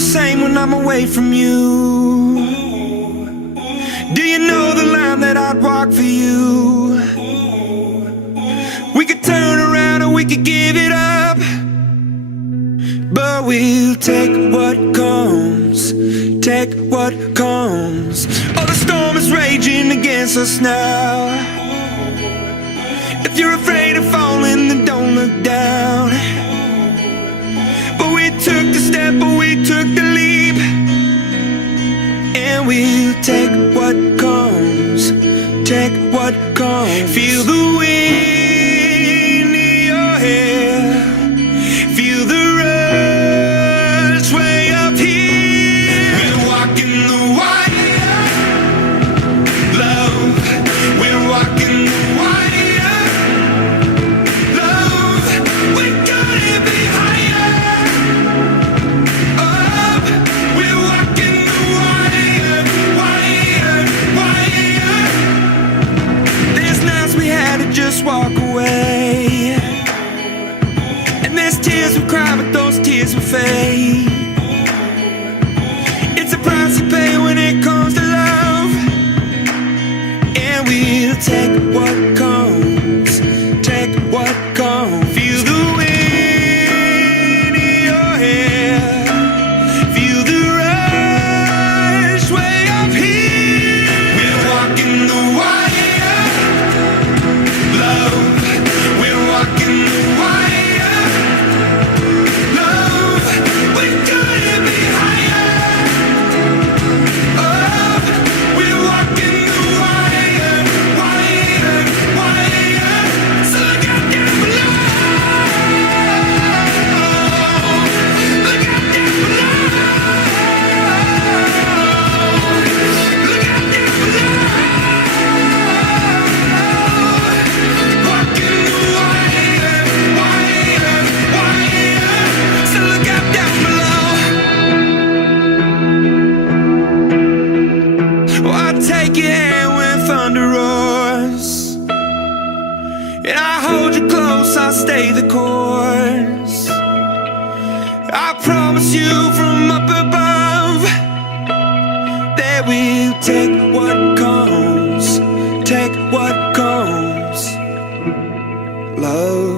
the same when I'm away from you? Do you know the line that I'd walk for you? We could turn around or we could give it up, but we'll take what comes, take what comes. Oh, the storm is raging against us now. If you're afraid of falling, then don't look down. But we took the step, but we took the leap, and we'll take what comes, take what comes. Feel the wind in your hair, feel the rush way up here. We're walking the wire, love. We're walking the wire, love. We're gonna be higher, up. We're walking the wire, wire, wire. There's nights we had to just walk away, and there's tears we cry, but those tears will fade. It's a price you pay when it comes to love, and we'll take what comes, take what comes. Feel the wind in your hair, feel the rush way up here. We're walking the wire, love. We're walking the wire, love. We're gonna be higher, up. We're walking the wire, wire, wire. So look out down below, look out down below, look out down below. Walking the wire, wire, wire. So look out down below. Oh, I'll take your hand when thunder roars, and I'll hold you close, I'll stay the course. I promise you from up above that we'll take what comes, take what comes, love.